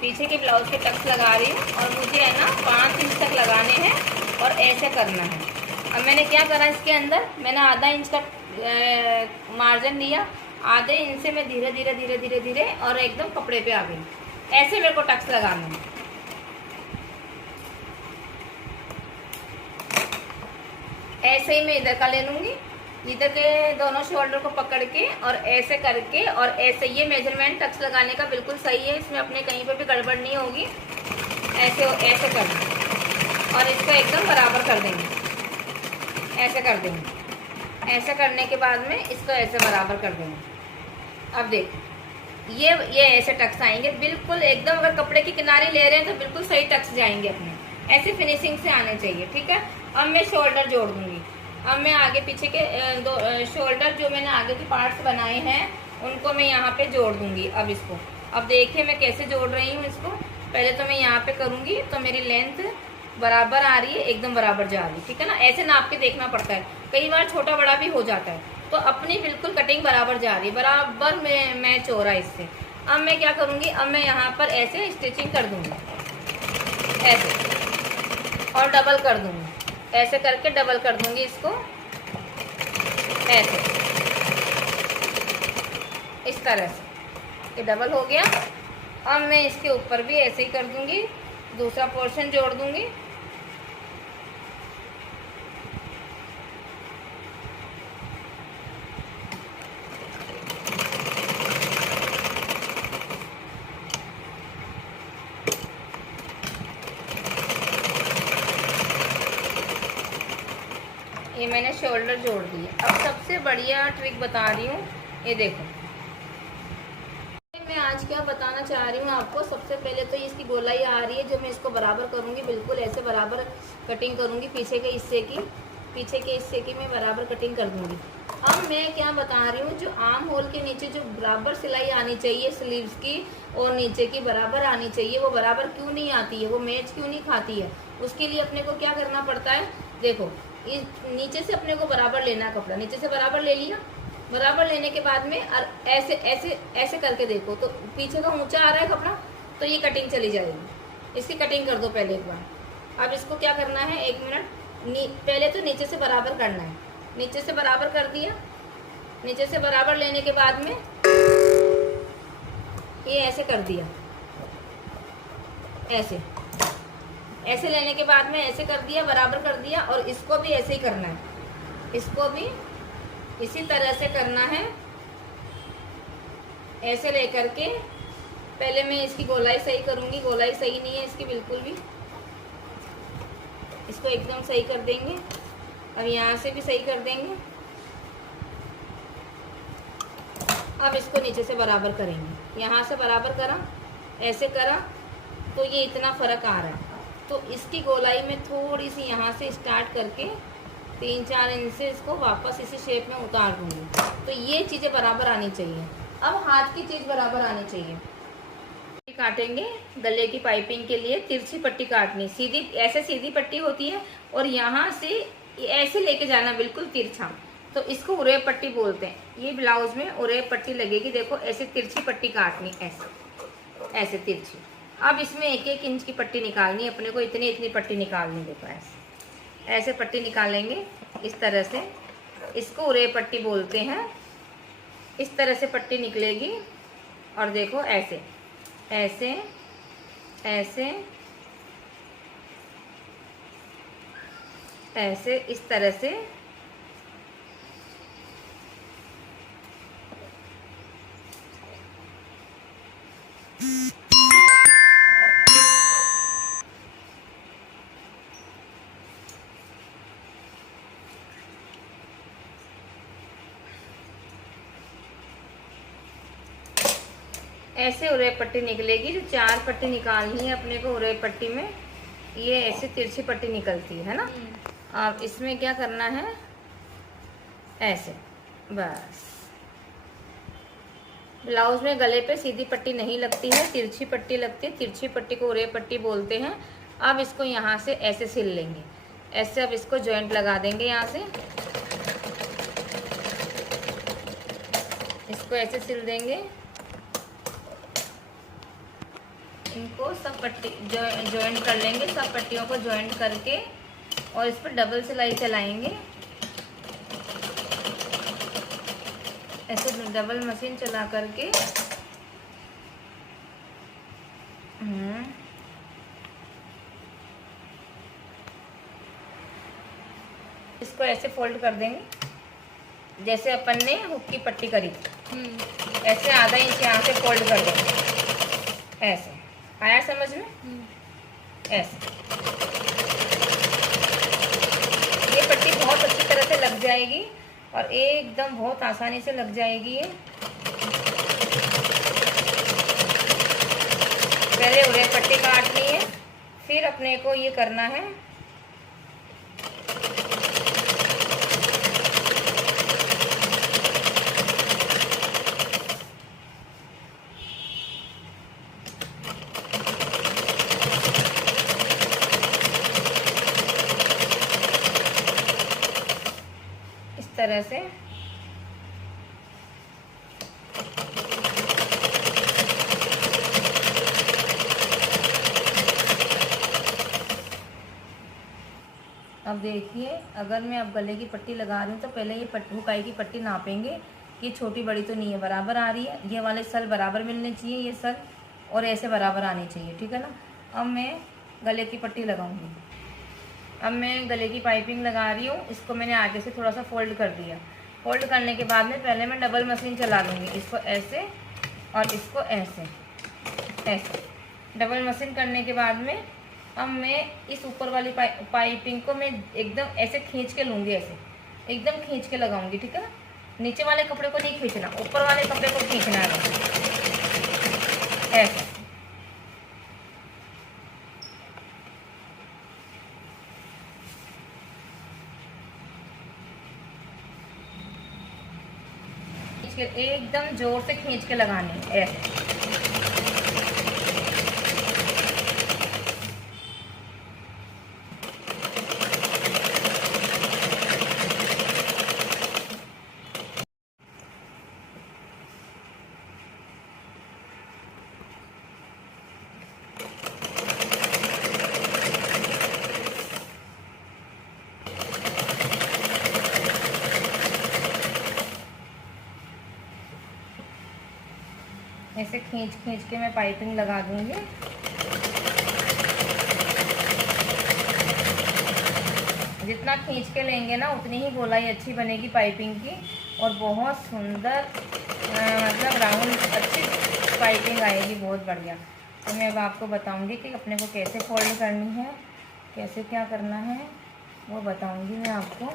पीछे के ब्लाउज के टक्स लगा रही हूँ और मुझे है ना 5 इंच तक लगाने हैं और ऐसे करना है। अब मैंने क्या करा, इसके अंदर मैंने आधा इंच का मार्जिन लिया, आधे इंच से मैं धीरे धीरे धीरे धीरे धीरे और एकदम कपड़े पे आ गई। ऐसे मेरे को टक्स लगाना है। ऐसे ही मैं इधर का ले लूंगी, इधर के दोनों शोल्डर को पकड़ के और ऐसे करके और ऐसे, ये मेजरमेंट टक्स लगाने का बिल्कुल सही है, इसमें अपने कहीं पे भी गड़बड़ नहीं होगी। ऐसे ऐसे करना और इसको एकदम बराबर कर देंगे, ऐसे कर देंगे। ऐसे करने के बाद में इसको ऐसे बराबर कर देंगे। अब देखो ये ऐसे टक्स आएंगे बिल्कुल एकदम। अगर कपड़े की किनारे ले रहे हैं तो बिल्कुल सही टक्स जाएंगे अपने, ऐसे फिनिशिंग से आने चाहिए, ठीक है। अब मैं शोल्डर जोड़ दूंगी। अब मैं आगे पीछे के दो शोल्डर जो मैंने आगे के पार्ट्स बनाए हैं उनको मैं यहाँ पे जोड़ दूंगी। अब इसको, अब देखिए मैं कैसे जोड़ रही हूँ इसको। पहले तो मैं यहाँ पे करूँगी तो मेरी लेंथ बराबर आ रही है, एकदम बराबर जा रही है, ठीक है ना। ऐसे नाप के देखना पड़ता है, कई बार छोटा बड़ा भी हो जाता है। तो अपनी बिल्कुल कटिंग बराबर जा रही है, बराबर मैच हो रहा है इससे। अब मैं क्या करूँगी, अब मैं यहाँ पर ऐसे स्टिचिंग कर दूँगी, ऐसे, और डबल कर दूँगी, ऐसे करके डबल कर दूँगी इसको, ऐसे, इस तरह से ये डबल हो गया। अब मैं इसके ऊपर भी ऐसे ही कर दूँगी, दूसरा पोर्शन जोड़ दूँगी। ये मैंने शोल्डर जोड़ दिए। अब सबसे बढ़िया ट्रिक बता रही हूँ, ये देखो मैं आज क्या बताना चाह रही हूँ आपको। सबसे पहले तो इसकी गोलाई आ रही है जो मैं इसको बराबर करूँगी, बिल्कुल ऐसे बराबर कटिंग करूँगी। पीछे के हिस्से की मैं बराबर कटिंग कर दूँगी। अब मैं क्या बता रही हूँ, जो आर्म होल के नीचे जो बराबर सिलाई आनी चाहिए स्लीव्स की और नीचे की बराबर आनी चाहिए, वो बराबर क्यों नहीं आती है, वो मैच क्यों नहीं खाती है, उसके लिए अपने को क्या करना पड़ता है। देखो इस नीचे से अपने को बराबर लेना है कपड़ा, नीचे से बराबर ले लिया। बराबर लेने के बाद में ऐसे ऐसे ऐसे करके देखो तो पीछे का ऊंचा आ रहा है कपड़ा, तो ये कटिंग चली जाएगी। इसकी कटिंग कर दो पहले एक बार। अब इसको क्या करना है, 1 मिनट पहले तो नीचे से बराबर करना है। नीचे से बराबर कर दिया, नीचे से बराबर लेने के बाद में ये ऐसे कर दिया, ऐसे ऐसे लेने के बाद में ऐसे कर दिया, बराबर कर दिया। और इसको भी ऐसे ही करना है, इसको भी इसी तरह से करना है। ऐसे लेकर के पहले मैं इसकी गोलाई सही करूंगी, गोलाई सही नहीं है इसकी बिल्कुल भी, इसको एकदम सही कर देंगे। अब यहाँ से भी सही कर देंगे। अब इसको नीचे से बराबर करेंगे, यहाँ से बराबर करा, ऐसे करा, तो ये इतना फर्क आ रहा है। तो इसकी गोलाई में थोड़ी सी यहाँ से स्टार्ट करके 3-4 इंच से इसको वापस इसी शेप में उतार दूंगी। तो ये चीज़ें बराबर आनी चाहिए। अब हाथ की चीज़ बराबर आनी चाहिए। काटेंगे गले की पाइपिंग के लिए तिरछी पट्टी काटनी, सीधी ऐसे सीधी पट्टी होती है और यहाँ से ऐसे लेके जाना बिल्कुल तिरछा, तो इसको उरेब पट्टी बोलते हैं। ये ब्लाउज में उरेब पट्टी लगेगी, देखो ऐसे तिरछी पट्टी काटनी, ऐसे ऐसे तिरछी। अब इसमें 1-1 इंच की पट्टी निकालनी है अपने को, इतनी पट्टी निकालनी, देखो ऐसे पट्टी निकालेंगे इस तरह से, इसको उरेब पट्टी बोलते हैं। इस तरह से पट्टी निकलेगी और देखो ऐसे ऐसे ऐसे ऐसे इस तरह से ऐसे उरेब पट्टी निकलेगी। जो 4 पट्टी निकालनी है अपने को उरेब पट्टी में, ये ऐसे तिरछी पट्टी निकलती है ना। अब इसमें क्या करना है, ऐसे बस। ब्लाउज में गले पे सीधी पट्टी नहीं लगती है, तिरछी पट्टी लगती है। तिरछी पट्टी को उरेब पट्टी बोलते हैं। अब इसको यहाँ से ऐसे सिल लेंगे, ऐसे। अब इसको जॉइंट लगा देंगे यहाँ से, इसको ऐसे सिल देंगे। इनको सब पट्टी जॉइंट कर लेंगे, सब पट्टियों को जॉइंट करके और इस पर डबल सिलाई चलाएंगे। ऐसे डबल मशीन चला करके इसको ऐसे फोल्ड कर देंगे जैसे अपन ने हुक की पट्टी करी। ऐसे आधा इंच यहाँ से फोल्ड कर देंगे। ऐसे आया समझ में? ऐसे ये पट्टी बहुत अच्छी तरह से लग जाएगी और एकदम बहुत आसानी से लग जाएगी ये। पहले उड़े पट्टी काटनी है, फिर अपने को ये करना है इस तरह से। अब देखिए, अगर मैं अब गले की पट्टी लगा रही हूँ तो पहले ये हुकाई की पट्टी नापेंगे कि छोटी बड़ी तो नहीं है, बराबर आ रही है। ये वाले सल बराबर मिलने चाहिए, ये सल और ऐसे बराबर आनी चाहिए, ठीक है ना। अब मैं गले की पट्टी लगाऊंगी। अब मैं गले की पाइपिंग लगा रही हूँ। इसको मैंने आगे से थोड़ा सा फोल्ड कर दिया। फोल्ड करने के बाद में पहले मैं डबल मशीन चला लूँगी, इसको ऐसे और इसको ऐसे ऐसे। डबल मशीन करने के बाद में अब मैं इस ऊपर वाली पाइपिंग को मैं एकदम ऐसे खींच के लूँगी, ऐसे एकदम खींच के लगाऊंगी, ठीक है ना। नीचे वाले कपड़े को नहीं खींचना, ऊपर वाले कपड़े को खींचना है ऐसे। एकदम जोर से खींच के लगानी है ऐसे। ऐसे खींच खींच के मैं पाइपिंग लगा दूंगी। जितना खींच के लेंगे ना उतनी ही गोलाई अच्छी बनेगी पाइपिंग की और बहुत सुंदर मतलब राउंड अच्छी पाइपिंग आएगी, बहुत बढ़िया। तो मैं अब आपको बताऊंगी कि अपने को कैसे फोल्ड करनी है, कैसे क्या करना है, वो बताऊंगी मैं आपको।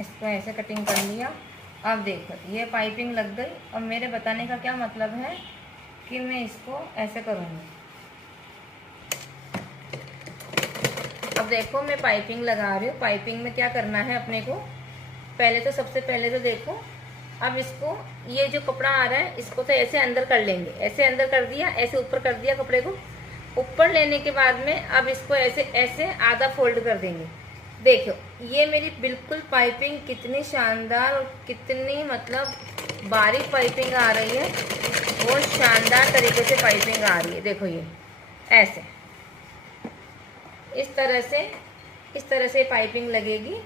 इसको ऐसे कटिंग कर लिया। अब देखो ये पाइपिंग लग गई। अब मेरे बताने का क्या मतलब है कि मैं इसको ऐसे करूँगी। अब देखो मैं पाइपिंग लगा रही हूँ। पाइपिंग में क्या करना है अपने को, पहले तो सबसे पहले तो देखो, अब इसको ये जो कपड़ा आ रहा है इसको तो ऐसे अंदर कर लेंगे। ऐसे अंदर कर दिया, ऐसे ऊपर कर दिया। कपड़े को ऊपर लेने के बाद में अब इसको ऐसे ऐसे आधा फोल्ड कर देंगे। देखो ये मेरी बिल्कुल पाइपिंग कितनी शानदार और कितनी मतलब बारीक पाइपिंग आ रही है, वो शानदार तरीके से पाइपिंग आ रही है। देखो ये ऐसे इस तरह से पाइपिंग लगेगी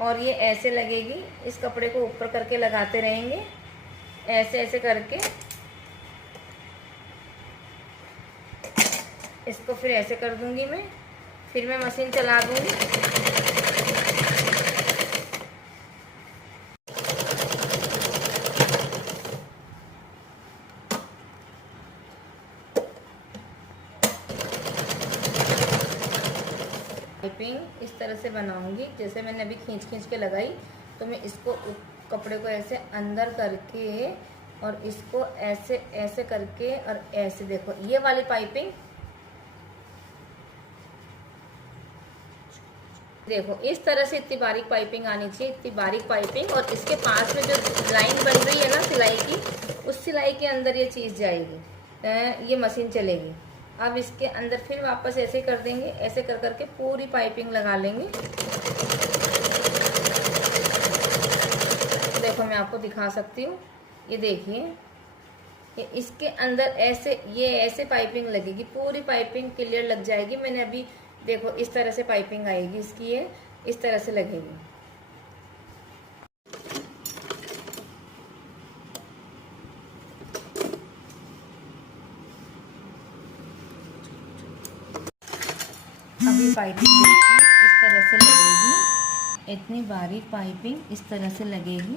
और ये ऐसे लगेगी। इस कपड़े को ऊपर करके लगाते रहेंगे ऐसे ऐसे करके। इसको फिर ऐसे कर दूंगी मैं, फिर मैं मशीन चला दूंगी। पाइपिंग इस तरह से बनाऊंगी जैसे मैंने अभी खींच खींच के लगाई। तो मैं इसको कपड़े को ऐसे अंदर करके और इसको ऐसे ऐसे करके और ऐसे, देखो ये वाली पाइपिंग देखो इस तरह से इतनी बारीक पाइपिंग आनी चाहिए, इतनी बारीक पाइपिंग। और इसके पास में जो लाइन बन रही है ना सिलाई की, उस सिलाई के अंदर ये चीज़ जाएगी, ये मशीन चलेगी। अब इसके अंदर फिर वापस ऐसे कर देंगे, ऐसे कर करके पूरी पाइपिंग लगा लेंगे। देखो मैं आपको दिखा सकती हूँ, ये देखिए, ये इसके अंदर ऐसे, ये ऐसे पाइपिंग लगेगी, पूरी पाइपिंग क्लियर लग जाएगी। मैंने अभी देखो इस तरह से पाइपिंग आएगी इसकी, ये इस तरह से लगेगी। अभी पाइपिंग देखिए इस तरह से लगेगी, इतनी बारीक पाइपिंग इस तरह से लगेगी।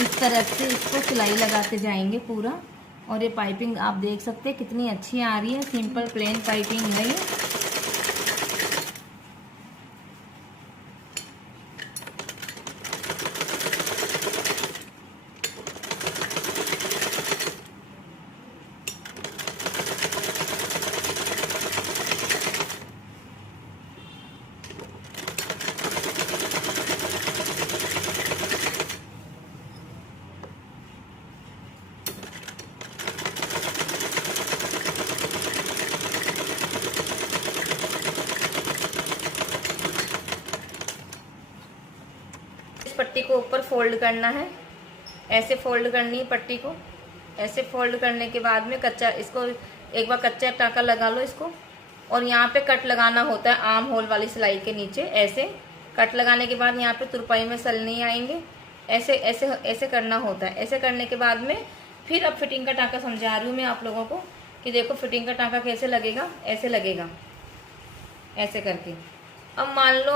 इस तरह से इसको सिलाई लगाते जाएंगे पूरा। और ये पाइपिंग आप देख सकते हैं कितनी अच्छी आ रही है, सिंपल प्लेन पाइपिंग है ये। पट्टी को ऊपर फोल्ड करना है, ऐसे फोल्ड करनी है पट्टी को। ऐसे फोल्ड करने के बाद में कच्चा, इसको एक बार कच्चा टाका लगा लो इसको, और यहाँ पे कट लगाना होता है आर्म होल वाली सिलाई के नीचे। ऐसे कट लगाने के बाद यहाँ पे तुरपाई में सल नहीं आएंगे, ऐसे ऐसे ऐसे करना होता है। ऐसे करने के बाद में फिर अब फिटिंग का टाका समझा रही हूँ मैं आप लोगों को कि देखो फिटिंग का टाका कैसे लगेगा। ऐसे लगेगा, ऐसे करके। अब मान लो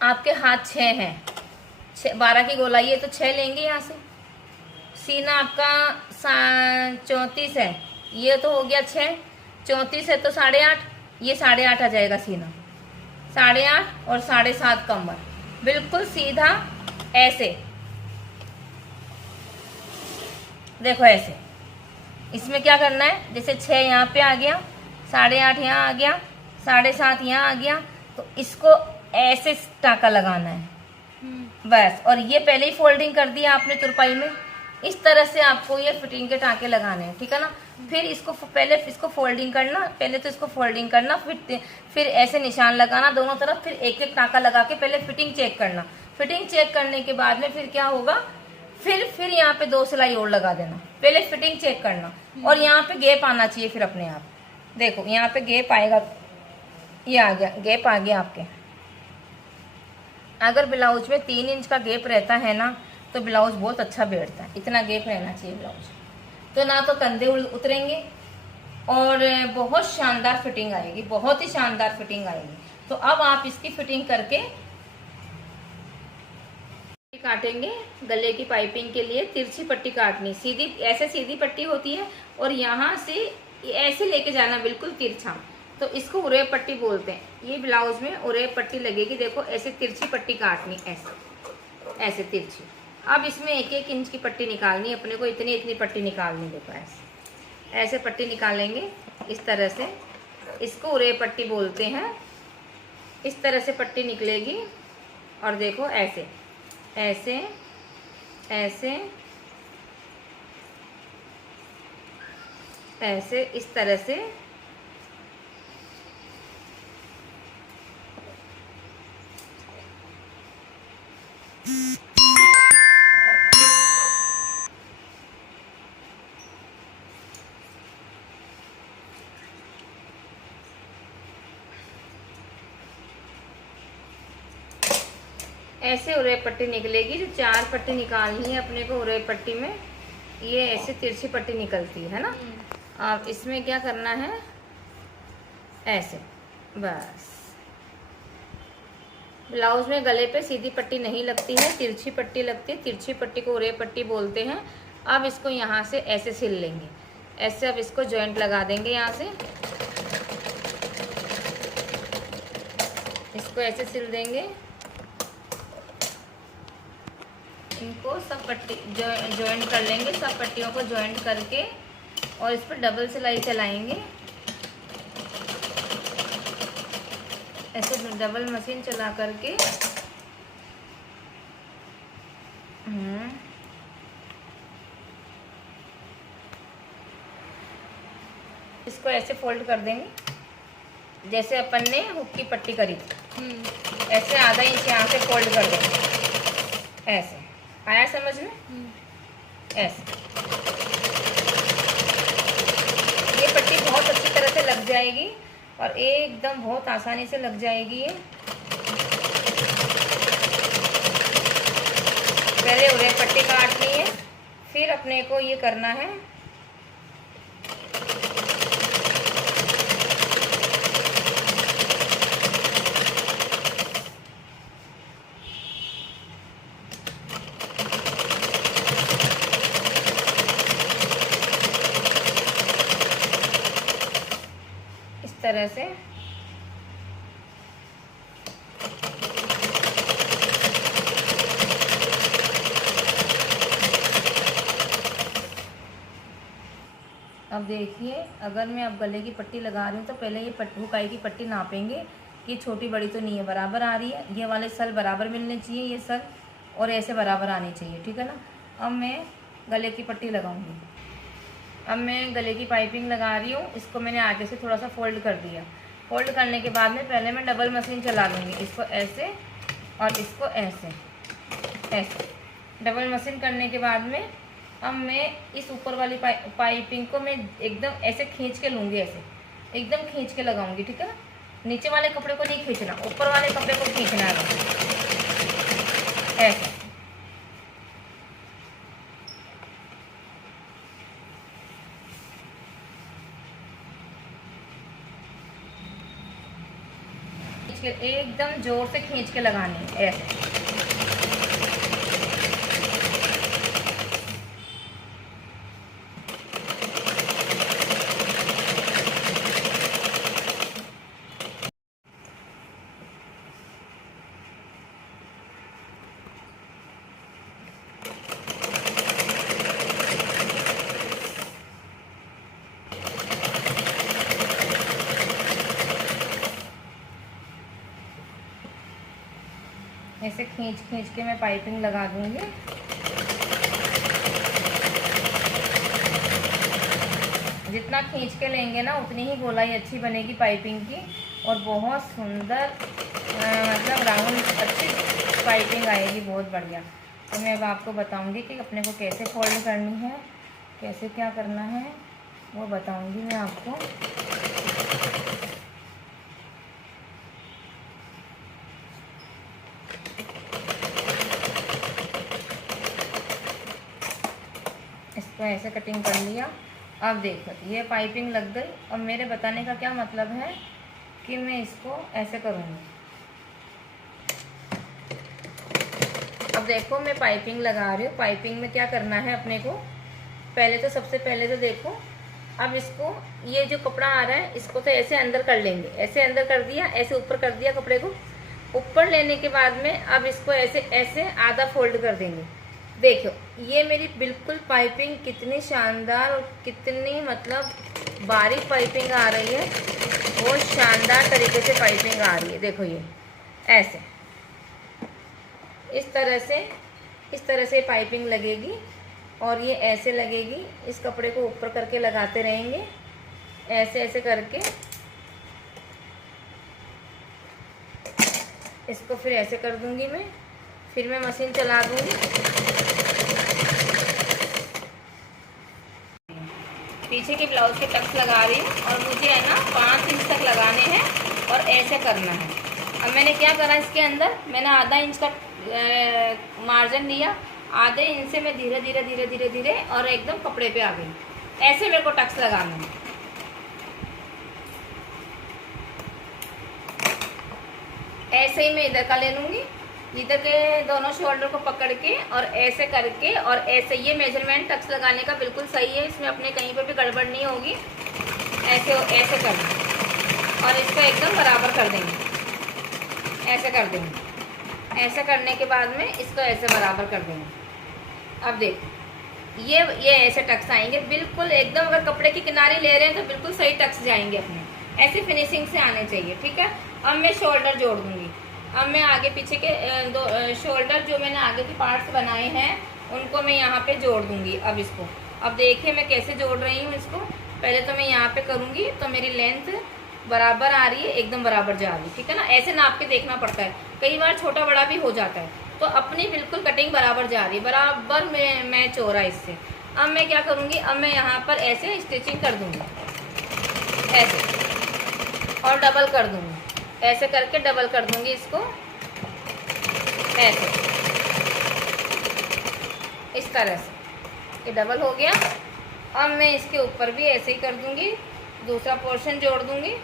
आपके हाथ 6 हैं, 12 की गोलाई है तो 6 लेंगे यहाँ से। सीना आपका 34 है, ये तो हो गया 6, 34 है तो 8.5, ये 8.5 आ जाएगा सीना। 8.5 और 7.5 कमर, बिल्कुल सीधा ऐसे। देखो ऐसे, इसमें क्या करना है, जैसे 6 यहाँ पे आ गया, 8.5 यहाँ आ गया, 7.5 यहाँ आ गया, तो इसको ऐसे टाका लगाना है बस। और ये पहले ही फोल्डिंग कर दिया आपने तुरपाई में। इस तरह से आपको ये फिटिंग के टाके लगाने हैं, ठीक है ना। फिर इसको पहले इसको फोल्डिंग करना, पहले तो इसको फोल्डिंग करना, फिर ऐसे निशान लगाना दोनों तरफ, फिर एक एक टाका लगा के पहले फिटिंग चेक करना। फिटिंग चेक करने के बाद में फिर क्या होगा, फिर यहाँ पे 2 सिलाई और लगा देना। पहले फिटिंग चेक करना, और यहाँ पे गैप आना चाहिए फिर अपने आप। देखो यहाँ पे गैप आएगा, ये आ गया, गैप आ गया आपके। अगर ब्लाउज में 3 इंच का गैप रहता है ना तो ब्लाउज बहुत अच्छा बैठता है। इतना गैप रहना चाहिए ब्लाउज, तो ना तो कंधे उतरेंगे और बहुत शानदार फिटिंग आएगी, बहुत ही शानदार फिटिंग आएगी। तो अब आप इसकी फिटिंग करके काटेंगे। गले की पाइपिंग के लिए तिरछी पट्टी काटनी, सीधी ऐसे सीधी पट्टी होती है और यहाँ से ऐसे लेके जाना बिल्कुल तिरछा, तो इसको उरे पट्टी बोलते हैं। ये ब्लाउज में उरे पट्टी लगेगी। देखो ऐसे तिरछी पट्टी काटनी, ऐसे ऐसे तिरछी। अब इसमें 1-1 इंच की पट्टी निकालनी अपने को, इतनी पट्टी निकालनी। देखो ऐसे ऐसे पट्टी निकालेंगे इस तरह से, इसको उरे पट्टी बोलते हैं। इस तरह से पट्टी निकलेगी और देखो ऐसे ऐसे ऐसे ऐसे इस तरह से ऐसे उरे पट्टी निकलेगी। जो 4 पट्टी निकालनी है अपने को उरे पट्टी में, ये ऐसे तिरछी पट्टी निकलती है ना। अब इसमें क्या करना है, ऐसे बस। ब्लाउज में गले पे सीधी पट्टी नहीं लगती है, तिरछी पट्टी लगती है। तिरछी पट्टी को उरे पट्टी बोलते हैं। अब इसको यहाँ से ऐसे सिल लेंगे, ऐसे। अब इसको जॉइंट लगा देंगे यहाँ से, इसको ऐसे सिल देंगे। इनको सब पट्टी जॉइंट कर लेंगे, सब पट्टियों को जॉइंट करके, और इस पर डबल सिलाई चलाएंगे। ऐसे डबल मशीन चला करके इसको ऐसे फोल्ड कर देंगे जैसे अपन ने हुक की पट्टी करी थी। ऐसे आधा इंच यहाँ से फोल्ड कर देंगे। ऐसे आया समझ में? ऐसे ये पट्टी बहुत अच्छी तरह से लग जाएगी और एकदम बहुत आसानी से लग जाएगी ये। पहले उरे पट्टी काटनी है, फिर अपने को ये करना है इस तरह से। अब देखिए, अगर मैं अब गले की पट्टी लगा रही हूँ तो पहले ये हुकाई की पट्टी नापेंगे कि छोटी बड़ी तो नहीं है, बराबर आ रही है। ये वाले सल बराबर मिलने चाहिए, ये सल और ऐसे बराबर आनी चाहिए, ठीक है ना। अब मैं गले की पट्टी लगाऊंगी। अब मैं गले की पाइपिंग लगा रही हूँ। इसको मैंने आगे से थोड़ा सा फोल्ड कर दिया। फोल्ड करने के बाद में पहले मैं डबल मशीन चला लूँगी, इसको ऐसे और इसको ऐसे ऐसे। डबल मशीन करने के बाद में अब मैं इस ऊपर वाली पाइपिंग को मैं एकदम ऐसे खींच के लूँगी, ऐसे एकदम खींच के लगाऊंगी, ठीक है ना। नीचे वाले कपड़े को नहीं खींचना, ऊपर वाले कपड़े को खींचना है ऐसे। एकदम जोर से खींच के लगानी है ऐसे। ऐसे खींच खींच के मैं पाइपिंग लगा दूंगी। जितना खींच के लेंगे ना उतनी ही गोलाई अच्छी बनेगी पाइपिंग की, और बहुत सुंदर मतलब राउंड अच्छी पाइपिंग आएगी, बहुत बढ़िया। तो मैं अब आपको बताऊंगी कि अपने को कैसे फोल्ड करनी है, कैसे क्या करना है, वो बताऊंगी मैं आपको। इसको ऐसे कटिंग कर लिया। अब देखो ये पाइपिंग लग गई। अब मेरे बताने का क्या मतलब है कि मैं इसको ऐसे करूँगी। अब देखो मैं पाइपिंग लगा रही हूँ। पाइपिंग में क्या करना है अपने को, पहले तो सबसे पहले तो देखो, अब इसको ये जो कपड़ा आ रहा है इसको तो ऐसे अंदर कर लेंगे। ऐसे अंदर कर दिया, ऐसे ऊपर कर दिया। कपड़े को ऊपर लेने के बाद में अब इसको ऐसे ऐसे आधा फोल्ड कर देंगे। देखो ये मेरी बिल्कुल पाइपिंग कितनी शानदार और कितनी मतलब बारीक पाइपिंग आ रही है, वो शानदार तरीके से पाइपिंग आ रही है। देखो ये ऐसे इस तरह से पाइपिंग लगेगी, और ये ऐसे लगेगी। इस कपड़े को ऊपर करके लगाते रहेंगे, ऐसे ऐसे करके। इसको फिर ऐसे कर दूंगी मैं, फिर मैं मशीन चला दूंगी। पीछे के ब्लाउज के टक्स लगा रही हूँ, और मुझे है ना 5 इंच तक लगाने हैं और ऐसे करना है। अब मैंने क्या करा, इसके अंदर मैंने आधा इंच का मार्जिन लिया। आधे इंच से मैं धीरे धीरे धीरे धीरे धीरे और एकदम कपड़े पे आ गई। ऐसे मेरे को टक्स लगाना है। ऐसे ही मैं इधर का ले लूँगी, इधर के दोनों शोल्डर को पकड़ के और ऐसे करके और ऐसे, ये मेजरमेंट टक्स लगाने का बिल्कुल सही है, इसमें अपने कहीं पे भी गड़बड़ नहीं होगी। ऐसे ऐसे कर देंगे और इसको एकदम बराबर कर देंगे, ऐसे कर देंगे। ऐसे करने के बाद में इसको ऐसे बराबर कर देंगे। अब देखो ये ऐसे टक्स आएंगे बिल्कुल एकदम, अगर कपड़े के किनारे ले रहे हैं तो बिल्कुल सही टक्स जाएंगे अपने, ऐसे फिनिशिंग से आने चाहिए, ठीक है। अब मैं शोल्डर जोड़ दूंगी। अब मैं आगे पीछे के दो शोल्डर जो मैंने आगे के पार्ट्स बनाए हैं उनको मैं यहाँ पे जोड़ दूंगी। अब इसको अब देखिए मैं कैसे जोड़ रही हूँ इसको। पहले तो मैं यहाँ पे करूँगी तो मेरी लेंथ बराबर आ रही है, एकदम बराबर जा रही है, ठीक है ना। ऐसे नाप के देखना पड़ता है, कई बार छोटा बड़ा भी हो जाता है। तो अपनी बिल्कुल कटिंग बराबर जा रही है, बराबर मैच हो रहा है इससे। अब मैं क्या करूँगी, अब मैं यहाँ पर ऐसे स्टिचिंग कर दूँगी, ऐसे, और डबल कर दूँगी, ऐसे करके डबल कर दूँगी इसको, ऐसे, इस तरह से। ये डबल हो गया। अब मैं इसके ऊपर भी ऐसे ही कर दूँगी, दूसरा पोर्शन जोड़ दूँगी।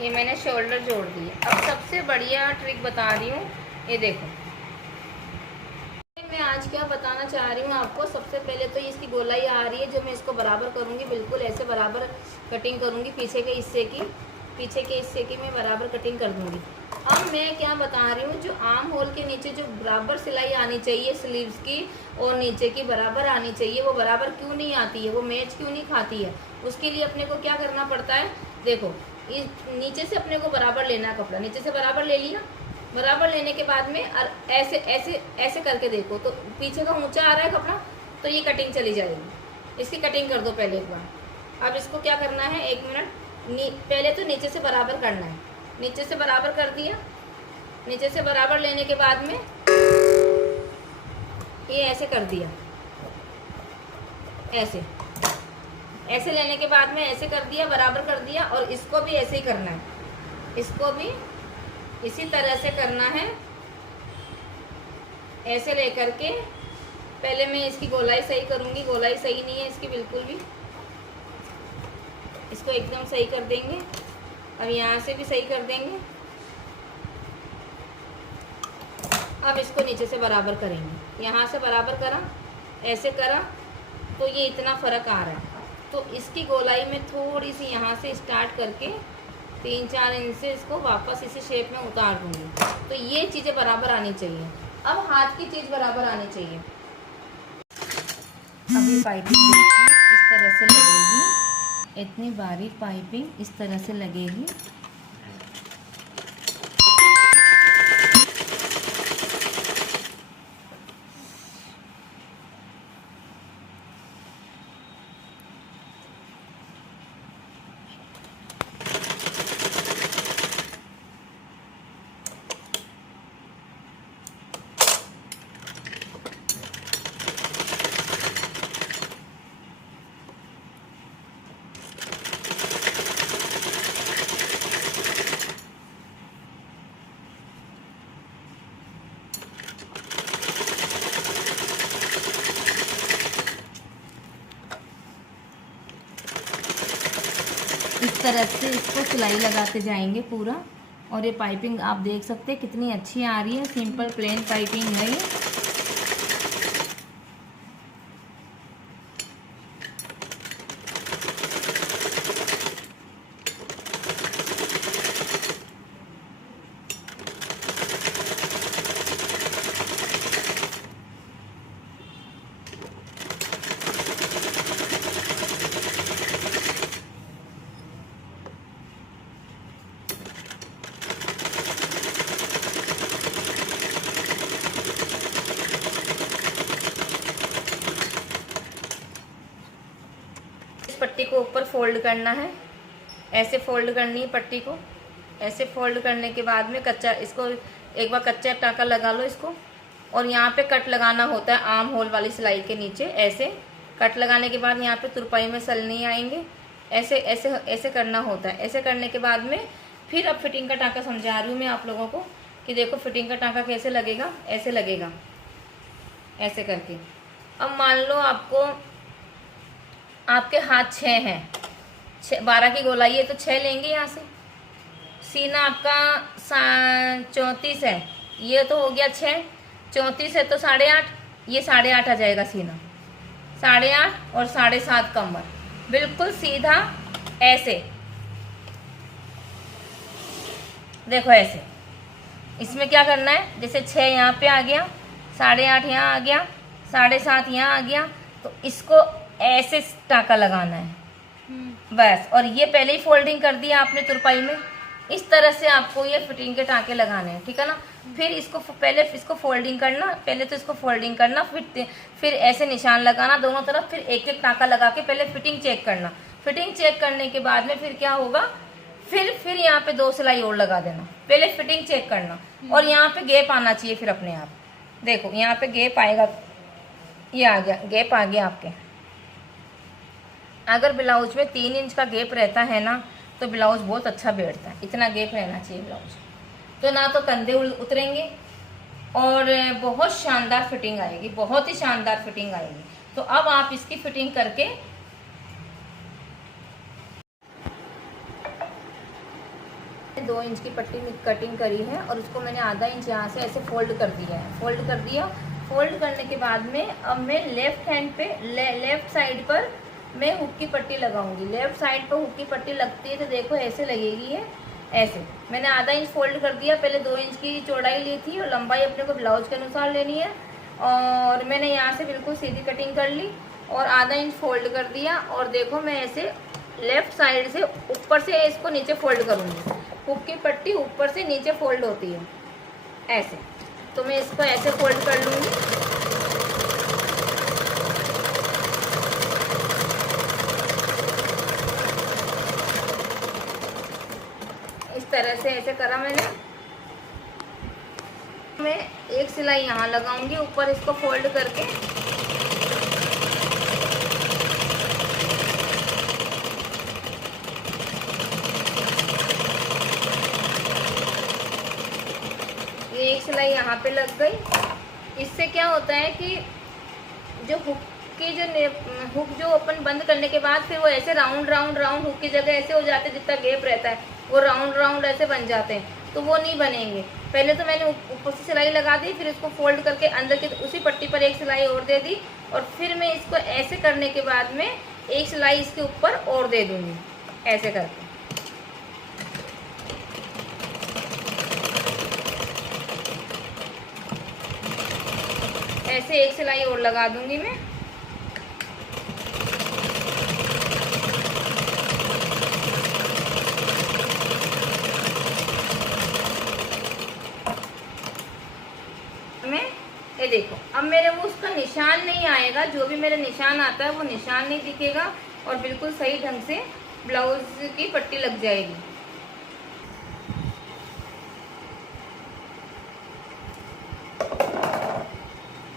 ये मैंने शोल्डर जोड़ दिए। अब सबसे बढ़िया ट्रिक बता रही हूँ, ये देखो मैं आज क्या बताना चाह रही हूँ आपको। सबसे पहले तो इसकी गोलाई आ रही है, जो मैं इसको बराबर करूँगी, बिल्कुल ऐसे बराबर कटिंग करूँगी। पीछे के हिस्से की मैं बराबर कटिंग कर दूँगी। अब मैं क्या बता रही हूँ, जो आर्म होल के नीचे जो बराबर सिलाई आनी चाहिए स्लीव्स की और नीचे की बराबर आनी चाहिए, वो बराबर क्यों नहीं आती है, वो मैच क्यों नहीं खाती है, उसके लिए अपने को क्या करना पड़ता है। देखो इस नीचे से अपने को बराबर लेना है कपड़ा, नीचे से बराबर ले लिया। बराबर लेने के बाद में ऐसे ऐसे ऐसे करके देखो तो पीछे का ऊंचा आ रहा है कपड़ा, तो ये कटिंग चली जाएगी। इसकी कटिंग कर दो पहले एक बार। अब इसको क्या करना है, एक मिनट, पहले तो नीचे से बराबर करना है। नीचे से बराबर कर दिया। नीचे से बराबर लेने के बाद में ये ऐसे कर दिया, ऐसे ऐसे लेने के बाद में ऐसे कर दिया, बराबर कर दिया। और इसको भी ऐसे ही करना है, इसको भी इसी तरह से करना है। ऐसे लेकर के पहले मैं इसकी गोलाई सही करूंगी, गोलाई सही नहीं है इसकी बिल्कुल भी, इसको एकदम सही कर देंगे। अब यहाँ से भी सही कर देंगे। अब इसको नीचे से बराबर करेंगे, यहाँ से बराबर करा, ऐसे करा, तो ये इतना फ़र्क आ रहा है। तो इसकी गोलाई में थोड़ी सी यहाँ से स्टार्ट करके 3-4 इंच से इसको वापस इसी शेप में उतार दूँगी। तो ये चीज़ें बराबर आनी चाहिए। अब हाथ की चीज़ बराबर आनी चाहिए। अभी पाइपिंग देखिए इस तरह से लगेगी, इतनी बारीक पाइपिंग इस तरह से लगेगी। इस तरह से इसको सिलाई लगाते जाएंगे पूरा। और ये पाइपिंग आप देख सकते हैं कितनी अच्छी आ रही है, सिंपल प्लेन पाइपिंग है ये। पट्टी को ऊपर फोल्ड करना है, ऐसे फोल्ड करनी है पट्टी को। ऐसे फोल्ड करने के बाद में कच्चा, इसको एक बार कच्चा टाँका लगा लो इसको। और यहाँ पे कट लगाना होता है आर्म होल वाली सिलाई के नीचे। ऐसे कट लगाने के बाद यहाँ पे तुरपाई में सलनी आएंगे, ऐसे ऐसे ऐसे करना होता है। ऐसे करने के बाद में फिर अब फिटिंग का टाँका समझा रही हूँ मैं आप लोगों को कि देखो फिटिंग का टाँका कैसे लगेगा, ऐसे लगेगा ऐसे करके। अब मान लो आपको आपके हाथ 6 हैं, 12 की गोलाई है तो 6 लेंगे यहाँ से। सीना आपका 34 है, ये तो हो गया 6, 34 है तो 8.5, ये 8.5 आ जाएगा सीना, 8.5 और 7.5 कमर, बिल्कुल सीधा ऐसे। देखो ऐसे, इसमें क्या करना है, जैसे 6 यहाँ पे आ गया, 8.5 यहाँ आ गया, 7.5 यहाँ आ गया, तो इसको ऐसे टाँका लगाना है बस। और ये पहले ही फोल्डिंग कर दिया आपने तुरपाई में, इस तरह से आपको ये फिटिंग के टाँके लगाने हैं, ठीक है ना। फिर इसको पहले इसको फोल्डिंग करना, पहले तो इसको फोल्डिंग करना, फिर ऐसे निशान लगाना दोनों तरफ, फिर एक एक टाँका लगा के पहले फिटिंग चेक करना। फिटिंग चेक करने के बाद में फिर क्या होगा, फिर यहाँ पे 2 सिलाई और लगा देना। पहले फिटिंग चेक करना और यहाँ पे गैप आना चाहिए फिर अपने आप। देखो यहाँ पे गैप आएगा, ये आ गया, गैप आ गया आपके। अगर ब्लाउज में 3 इंच का गैप रहता है ना तो ब्लाउज बहुत अच्छा बैठता है, इतना गैप रहना चाहिए ब्लाउज, तो ना तो कंधे उतरेंगे और बहुत शानदार फिटिंग आएगी, बहुत ही शानदार फिटिंग आएगी। तो अब आप इसकी फिटिंग करके 2 इंच की पट्टी में कटिंग करी है और उसको मैंने आधा इंच यहाँ से ऐसे फोल्ड कर दिया है। फोल्ड कर दिया, फोल्ड करने के बाद में अब मैं लेफ्ट हैंड पे लेफ्ट साइड पर मैं हुक की पट्टी लगाऊंगी। लेफ्ट साइड पर हुक की पट्टी लगती है तो देखो ऐसे लगेगी ये, ऐसे। मैंने आधा इंच फोल्ड कर दिया, पहले 2 इंच की चौड़ाई ली थी और लंबाई अपने को ब्लाउज के अनुसार लेनी है। और मैंने यहाँ से बिल्कुल सीधी कटिंग कर ली और आधा इंच फोल्ड कर दिया। और देखो मैं ऐसे लेफ्ट साइड से ऊपर से इसको नीचे फोल्ड करूँगी। हुक की पट्टी ऊपर से नीचे फोल्ड होती है ऐसे, तो मैं इसको ऐसे फोल्ड कर लूँगी। इस तरह से ऐसे करा मैंने। मैं एक सिलाई यहाँ लगाऊंगी ऊपर, इसको फोल्ड करके ये एक सिलाई यहाँ पे लग गई। इससे क्या होता है कि जो हुक की हुक जो अपन बंद करने के बाद फिर वो ऐसे राउंड राउंड राउंड हुक की जगह ऐसे हो जाते हैं, जितना गैप रहता है वो राउंड राउंड ऐसे बन जाते हैं, तो वो नहीं बनेंगे। पहले तो मैंने ऊपर से सिलाई लगा दी, फिर इसको फोल्ड करके अंदर की उसी पट्टी पर एक सिलाई और दे दी और फिर मैं इसको ऐसे करने के बाद में एक सिलाई इसके ऊपर और दे दूंगी ऐसे करके। ऐसे एक सिलाई और लगा दूंगी मैं। ये देखो अब मेरे वो उसका निशान नहीं आएगा, जो भी मेरा निशान आता है वो निशान नहीं दिखेगा और बिल्कुल सही ढंग से ब्लाउज की पट्टी लग जाएगी।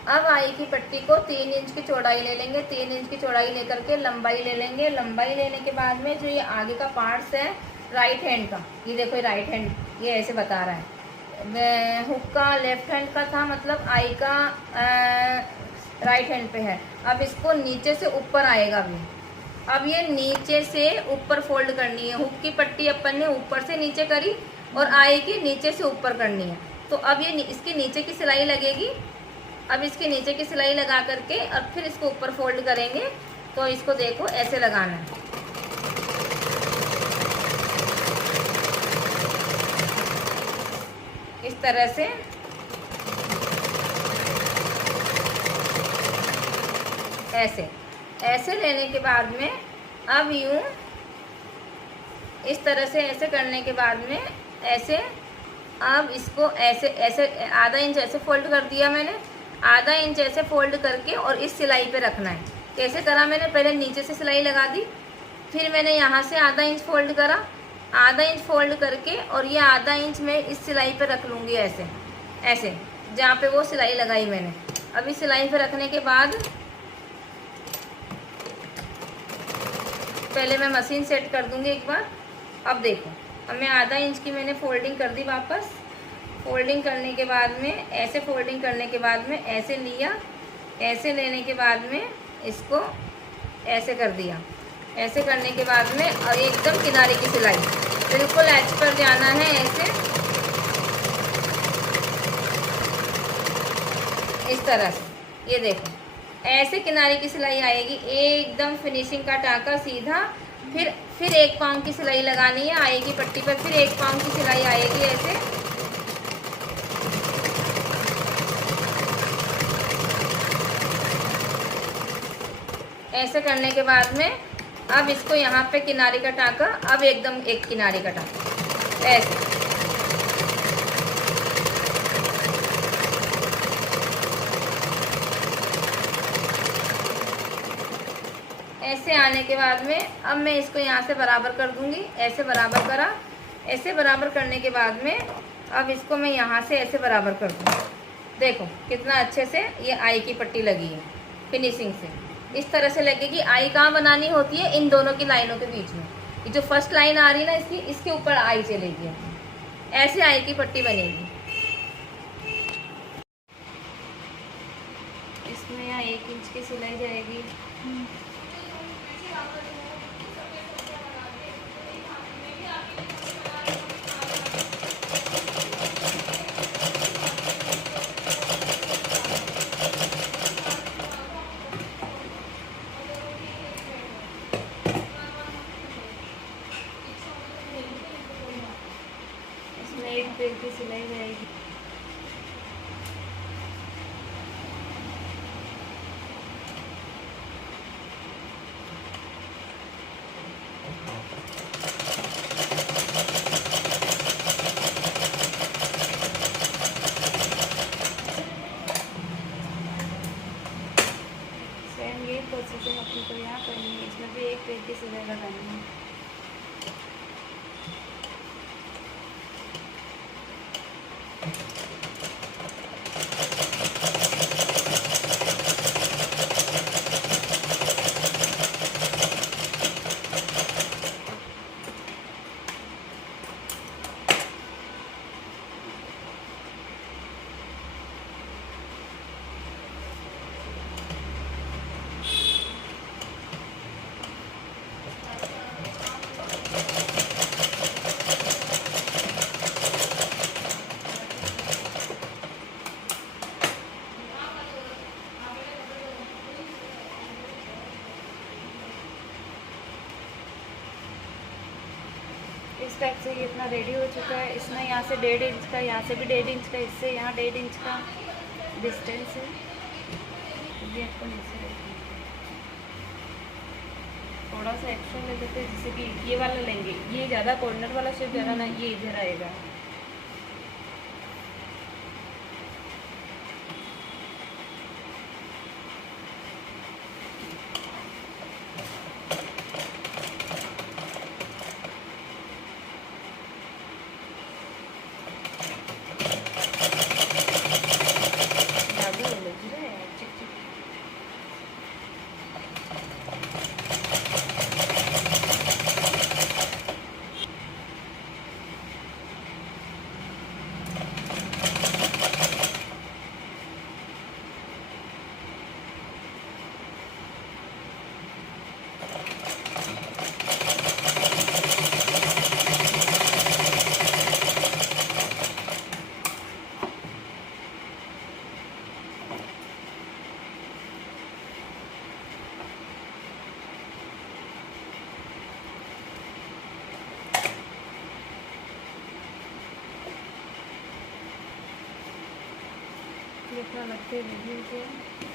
अब आई की पट्टी को 3 इंच की चौड़ाई ले लेंगे। 3 इंच की चौड़ाई लेकर के लंबाई ले लेंगे। लंबाई लेने के बाद में जो ये आगे का पार्ट्स है राइट हैंड का, ये देखो ये राइट हैंड ये ऐसे बता रहा है, हुक का लेफ्ट हैंड का था, मतलब आई का राइट हैंड पे है। अब इसको नीचे से ऊपर आएगा भी। अब ये नीचे से ऊपर फोल्ड करनी है। हुक की पट्टी अपन ने ऊपर से नीचे करी और आई की नीचे से ऊपर करनी है। तो अब ये इसके नीचे की सिलाई लगेगी। अब इसके नीचे की सिलाई लगा करके और फिर इसको ऊपर फोल्ड करेंगे। तो इसको देखो ऐसे लगाना है, इस तरह से। ऐसे ऐसे लेने के बाद में अब यूं इस तरह से ऐसे करने के बाद में ऐसे, अब इसको ऐसे ऐसे आधा इंच ऐसे फोल्ड कर दिया मैंने। आधा इंच ऐसे फोल्ड करके और इस सिलाई पे रखना है। कैसे करा मैंने, पहले नीचे से सिलाई लगा दी, फिर मैंने यहाँ से आधा इंच फोल्ड करा, आधा इंच फोल्ड करके और ये आधा इंच मैं इस सिलाई पे रख लूँगी ऐसे ऐसे, जहाँ पे वो सिलाई लगाई मैंने। अब इस सिलाई पे रखने के बाद पहले मैं मशीन सेट कर दूंगी एक बार। अब देखो, अब मैं आधा इंच की मैंने फोल्डिंग कर दी वापस। फोल्डिंग करने के बाद में ऐसे, फोल्डिंग करने के बाद में ऐसे लिया, ऐसे लेने के बाद में इसको ऐसे कर दिया। ऐसे करने के बाद में और एकदम किनारे की सिलाई बिल्कुल एज पर जाना है ऐसे, इस तरह से। ये देखो ऐसे किनारे की सिलाई आएगी, एकदम फिनिशिंग का टाका सीधा। फिर एक पाँव की सिलाई लगानी है, आएगी पट्टी पर, फिर एक पाँव की सिलाई आएगी ऐसे। ऐसे करने के बाद में अब इसको यहाँ पे किनारे का टाका, अब एकदम एक किनारे का टाका ऐसे। ऐसे आने के बाद में अब मैं इसको यहाँ से बराबर कर दूंगी। ऐसे बराबर करा, ऐसे बराबर करने के बाद में अब इसको मैं यहाँ से ऐसे बराबर कर दूँगी। देखो कितना अच्छे से ये आई की पट्टी लगी है फिनिशिंग से। इस तरह से लगेगी। आई कहाँ बनानी होती है? इन दोनों की लाइनों के बीच में। ये जो फर्स्ट लाइन आ रही है ना इसकी, इसके ऊपर आई चलेगी, ऐसे आई की पट्टी बनेगी। इसमें यहाँ 1 इंच की सिलाई जाएगी। इसमें 1 पेड़ की सिलाई जाएगी। सेम ये प्रोसेस अपने को यहाँ करनी है। इसमें भी 1 पेड़ की सिलाई लगानी है। इस टाइप से ये इतना रेडी हो चुका है। इसमें यहाँ से 1.5 इंच का, यहाँ से भी 1.5 इंच का, इससे यहाँ 1.5 इंच का डिस्टेंस है। ये आपको नीचे थोड़ा सा एक्स्ट्रा ले लेते हैं, जैसे कि ये वाला लेंगे, ये ज़्यादा कॉर्नर वाला शेप ज़्यादा ना, ये इधर आएगा। जितना लगते हैं